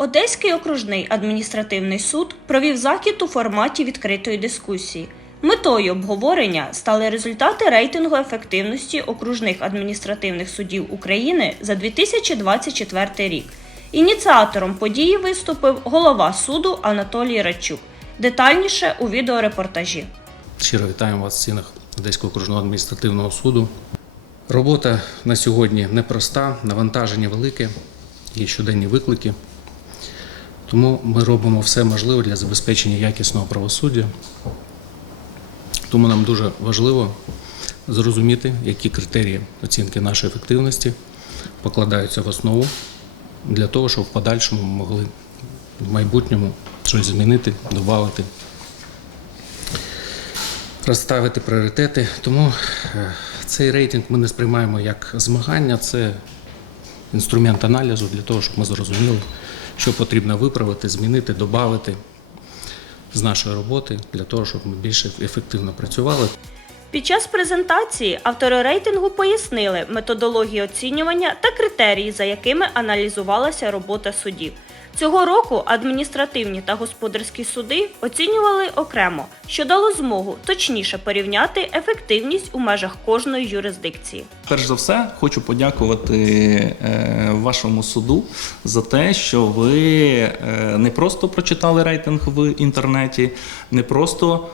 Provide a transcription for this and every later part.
Одеський окружний адміністративний суд провів захід у форматі відкритої дискусії. Метою обговорення стали результати рейтингу ефективності окружних адміністративних судів України за 2024 рік. Ініціатором події виступив голова суду Анатолій Рачук. Детальніше у відеорепортажі. Щиро вітаємо вас в стінах Одеського окружного адміністративного суду. Робота на сьогодні непроста, навантаження велике, є щоденні виклики. Тому ми робимо все можливе для забезпечення якісного правосуддя. Тому нам дуже важливо зрозуміти, які критерії оцінки нашої ефективності покладаються в основу для того, щоб в подальшому ми могли в майбутньому щось змінити, додати розставити пріоритети. Тому е, цей рейтинг ми не сприймаємо як змагання, це інструмент аналізу для того, щоб ми зрозуміли, що потрібно виправити, змінити, додати з нашої роботи для того, щоб ми більше ефективно працювали. Під час презентації автори рейтингу пояснили методологію оцінювання та критерії, за якими аналізувалася робота судів. Цього року адміністративні та господарські суди оцінювали окремо, що дало змогу точніше порівняти ефективність у межах кожної юрисдикції. Перш за все, хочу подякувати е, вашому суду за те, що ви е, не просто прочитали рейтинг в інтернеті, не просто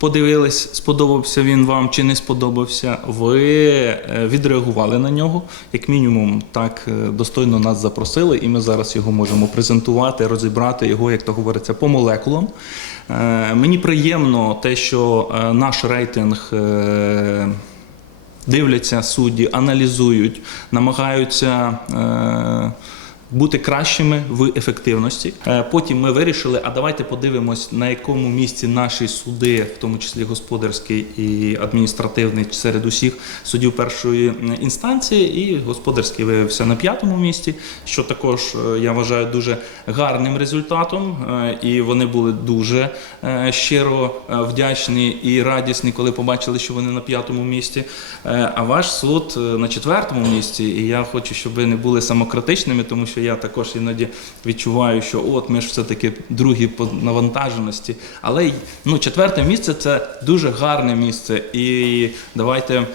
подивились, сподобався він вам чи не сподобався. Ви е, відреагували на нього, як мінімум, так е, достойно нас запросили, і ми зараз його можемо презентувати, розібрати його, як то говориться, по молекулам. Е, Мені приємно те, що наш рейтинг. дивляться судді, аналізують, намагаються е, бути кращими в ефективності. Е, потім ми вирішили, а давайте подивимось, на якому місці наші суди, в тому числі господарський і адміністративний, серед усіх судів першої інстанції, і господарський виявився на п'ятому місці, що також е, я вважаю дуже гарним результатом. Е, І вони були дуже щиро вдячні і радісні, коли побачили, що вони на п'ятому місці. А ваш суд на четвертому місці. І я хочу, щоб ви не були самокритичними, тому що я також іноді відчуваю, що от ми ж все-таки другі по навантаженості. Але ну, четверте місце це дуже гарне місце. І давайте е,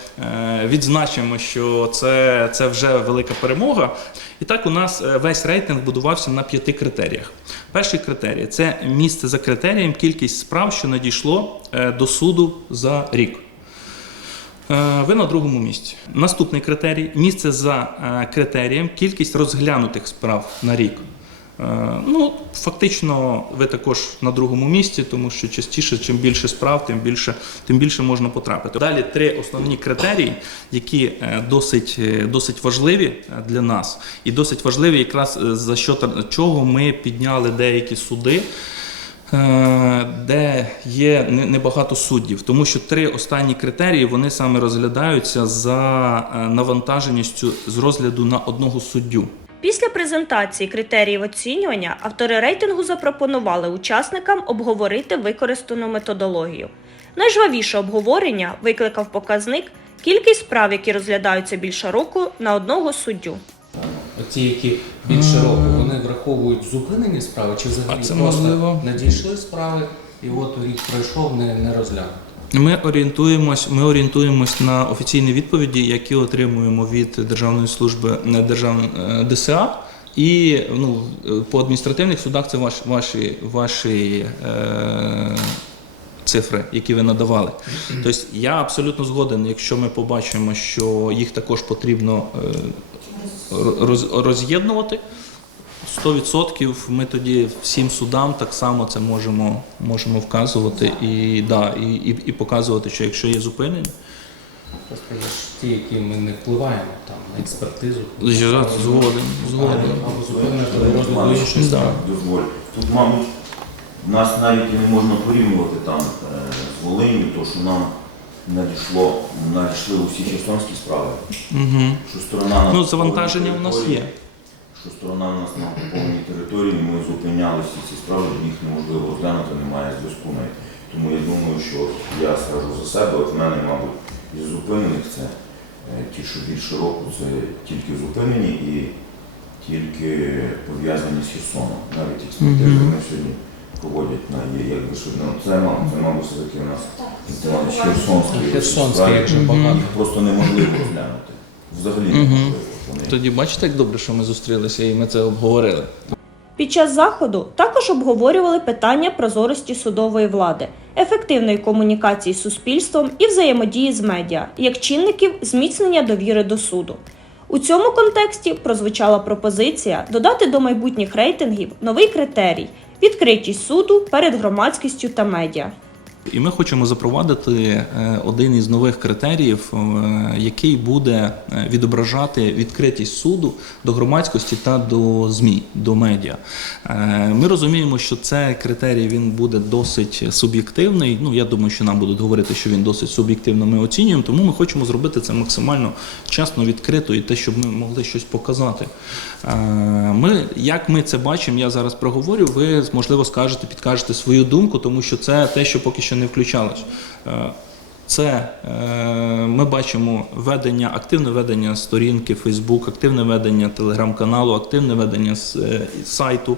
відзначимо, що це, це вже велика перемога. І так у нас е, весь рейтинг будувався на п'яти критеріях. Перший критерій це місце за критерієм, кількість справ, що надійшло е, до суду за рік. Е, Ви на другому місці. Наступний критерій місце за е, критерієм, кількість розглянутих справ на рік. Е, Ну, фактично, ви також на другому місці, тому що частіше, чим більше справ, тим більше, тим більше можна потрапити. Далі три основні критерії, які досить, досить важливі для нас, і досить важливі, якраз за що чого ми підняли деякі суди. Е, де є не- небагато суддів, тому що три останні критерії вони саме розглядаються за е, навантаженістю з розгляду на одного суддю. Після презентації критеріїв оцінювання автори рейтингу запропонували учасникам обговорити використану методологію. Найжвавіше обговорення викликав показник кількість справ, які розглядаються більше року на одного суддю. Ті, які більше року, вони враховують зупинені справи чи взагалі це просто можливо. надійшли справи, і от рік пройшов, не, не розглянуто. Ми орієнтуємось, ми орієнтуємось на офіційні відповіді, які отримуємо від Державної служби е, держав е, ДСА. І ну, по адміністративних судах це ваш, ваші, ваші е, цифри, які ви надавали. Тобто я абсолютно згоден, якщо ми побачимо, що їх також потрібно е, роз'єднувати. 100% ми тоді всім судам так само це можемо, можемо вказувати і, да, і, і, і показувати, що якщо є зупинення, Просто є ж ті, які ми не впливаємо там на експертизу. Згоден, згоден. Або зупинити розгляду іншої дозволь. Тут, мабуть, нас навіть не можна порівнювати там е, з Волинью, то що нам надійшло, надійшли усі херсонські справи. Угу. Що сторона на Ну, завантаження у нас території, є. Що сторона у нас на окупованій території, ми зупиняли всі ці справи, їх неможливо розглянути, немає зв'язку навіть. Тому я думаю, що я скажу за себе, от в мене, мабуть, із зупинених це е, ті, що більше року, це тільки зупинені і тільки пов'язані з Херсоном. Навіть експертизи Мгм. вони сьогодні проводять на є, якби що ну, це мабуть, це мабуть все-таки у нас. Херсонський, справи. якщо багато. Їх просто неможливо розглянути. Взагалі неможливо. Вони Тоді бачите, як добре, що ми зустрілися і ми це обговорили. Під час заходу також обговорювали питання прозорості судової влади, ефективної комунікації з суспільством і взаємодії з медіа як чинників зміцнення довіри до суду. У цьому контексті прозвучала пропозиція додати до майбутніх рейтингів новий критерій відкритість суду перед громадськістю та медіа. І ми хочемо запровадити е, один із нових критеріїв, е, який буде е, відображати відкритість суду до громадськості та до ЗМІ, до медіа. Ми розуміємо, що цей критерій він буде досить суб'єктивний. Ну я думаю, що нам будуть говорити, що він досить суб'єктивно. Ми оцінюємо, тому ми хочемо зробити це максимально чесно, відкрито і те, щоб ми могли щось показати. Ми, як ми це бачимо, я зараз проговорю. Ви можливо скажете, підкажете свою думку, тому що це те, що поки що не включалось. Це е, ми бачимо ведення, активне ведення сторінки Facebook, активне ведення телеграм-каналу, активне ведення е, сайту,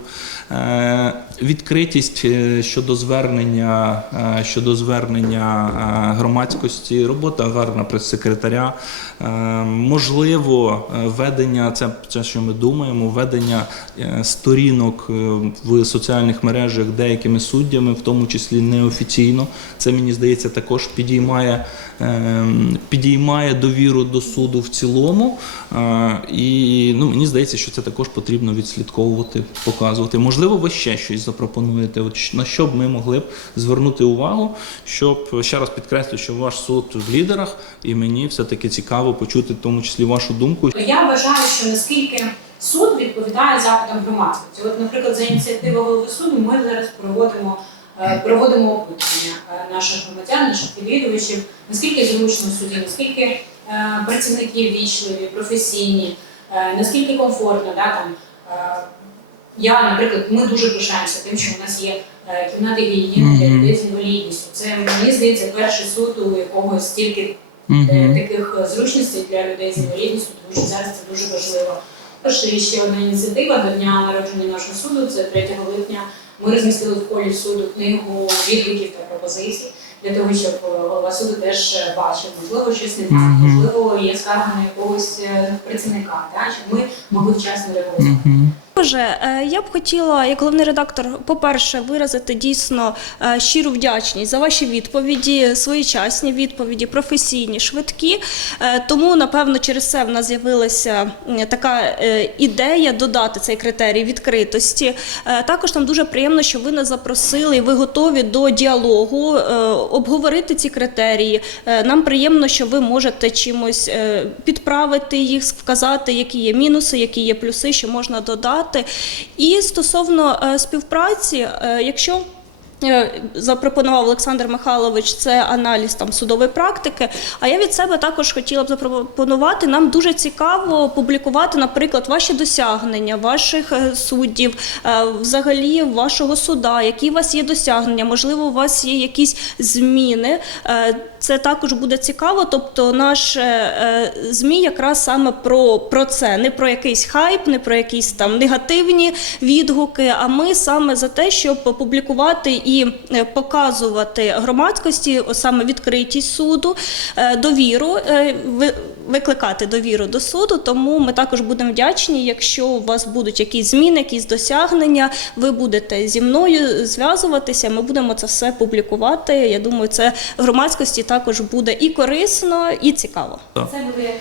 е, відкритість щодо звернення, щодо звернення громадськості, робота гарна прес-секретаря, можливо, ведення, це, це що ми думаємо, ведення сторінок в соціальних мережах деякими суддями, в тому числі неофіційно. Це мені здається також підіймає, е, підіймає довіру до суду в цілому. Е, І ну, мені здається, що це також потрібно відслідковувати, показувати. Можливо, ви ще щось запропонуєте. От на що б ми могли б звернути увагу, щоб ще раз підкреслю, що ваш суд в лідерах, і мені все таки цікаво почути, в тому числі вашу думку. Я вважаю, що наскільки суд відповідає запитам громадськості. От, наприклад, за ініціативи голови суду ми зараз проводимо. Е, Проводимо опитування е, наших громадян, наших відвідувачів, наскільки зручно в суді, наскільки е, працівники вічливі, професійні, наскільки комфортно. Да, там, я, наприклад, ми дуже пишаємося тим, що у нас є кімнати гігієни для людей з інвалідністю. Це мені здається перший суд, у якого стільки таких зручностей для людей з інвалідністю, тому що зараз це дуже важливо. Ще одна ініціатива до дня народження нашого суду. Це 3 липня. Ми розмістили в полі суду книгу відгуків та пропозицій для того, щоб е, голова суду теж е, бачив, можливо, щось не так, Мгм. можливо, є скарга на якогось е, працівника, так, щоб ми могли вчасно реагувати. Мгм. Боже, е, я б хотіла, як головний редактор, по-перше, виразити дійсно е, щиру вдячність за ваші відповіді, своєчасні відповіді, професійні, швидкі. Е, Тому, напевно, через це в нас з'явилася така ідея додати цей критерій відкритості. Також нам дуже приємно, що ви нас запросили, ви готові до діалогу, обговорити ці критерії. Нам приємно, що ви можете чимось підправити їх, вказати, які є мінуси, які є плюси, що можна додати. І стосовно е, співпраці, е, якщо Запропонував Олександр Михайлович це аналіз там судової практики. А я від себе також хотіла б запропонувати. Нам дуже цікаво публікувати, наприклад, ваші досягнення, ваших е, суддів, е, взагалі вашого суда, які у вас є досягнення, можливо, у вас є якісь зміни. Е, Це також буде цікаво. Тобто, наш е, е, змі якраз саме про, про це, не про якийсь хайп, не про якісь там негативні відгуки. А ми саме за те, щоб публікувати і е, показувати громадськості саме відкритість суду, е, довіру, е, викликати довіру до суду. Тому ми також будемо вдячні, якщо у вас будуть якісь зміни, якісь досягнення, ви будете зі мною зв'язуватися. Ми будемо це все публікувати. Я думаю, це громадськості також буде і корисно, і цікаво. Це буде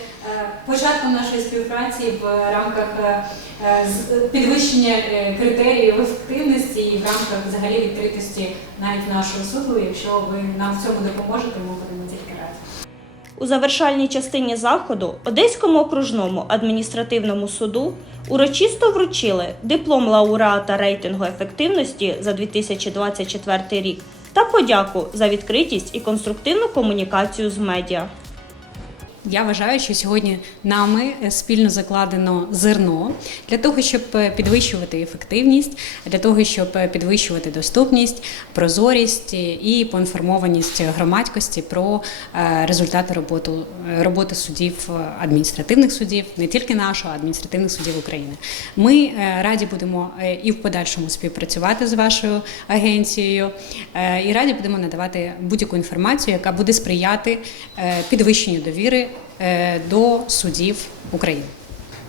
початком нашої співпраці в рамках е, е, з- підвищення е, критеріїв ефективності і в рамках взагалі відкритості навіть нашого суду. Якщо ви нам в цьому допоможете, ми будемо тільки. У завершальній частині заходу Одеському окружному адміністративному суду урочисто вручили диплом лауреата рейтингу ефективності за 2024 рік та подяку за відкритість і конструктивну комунікацію з медіа. Я вважаю, що сьогодні нами е, спільно закладено зерно для того, щоб е, підвищувати ефективність, для того, щоб е, підвищувати доступність, прозорість е, і поінформованість громадськості про е, результати роботи, роботи судів е, адміністративних судів, не тільки нашого, а адміністративних судів України. Ми е, раді будемо е, і в подальшому співпрацювати з вашою агенцією, е, і раді будемо надавати будь-яку інформацію, яка буде сприяти е, підвищенню довіри е, до судів України.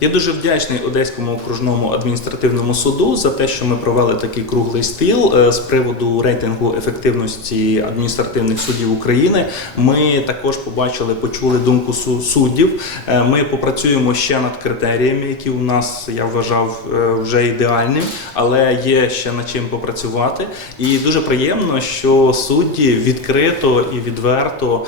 Я дуже вдячний Одеському окружному адміністративному суду за те, що ми провели такий круглий стіл е, з приводу рейтингу ефективності адміністративних суддів України. Ми також побачили, почули думку суддів. Е, Ми попрацюємо ще над критеріями, які у нас я вважав е, вже ідеальним, але є ще над чим попрацювати. І дуже приємно, що судді відкрито і відверто.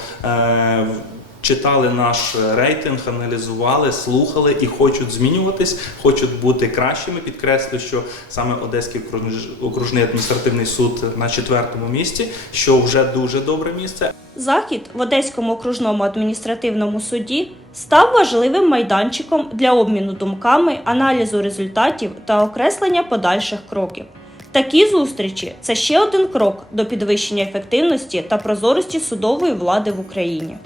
Читали наш рейтинг, аналізували, слухали і хочуть змінюватись, хочуть бути кращими. Підкреслю, що саме Одеський окруж- окружний адміністративний суд на четвертому місці, що вже дуже добре місце. Захід в Одеському окружному адміністративному суді став важливим майданчиком для обміну думками, аналізу результатів та окреслення подальших кроків. Такі зустрічі це ще один крок до підвищення ефективності та прозорості судової влади в Україні.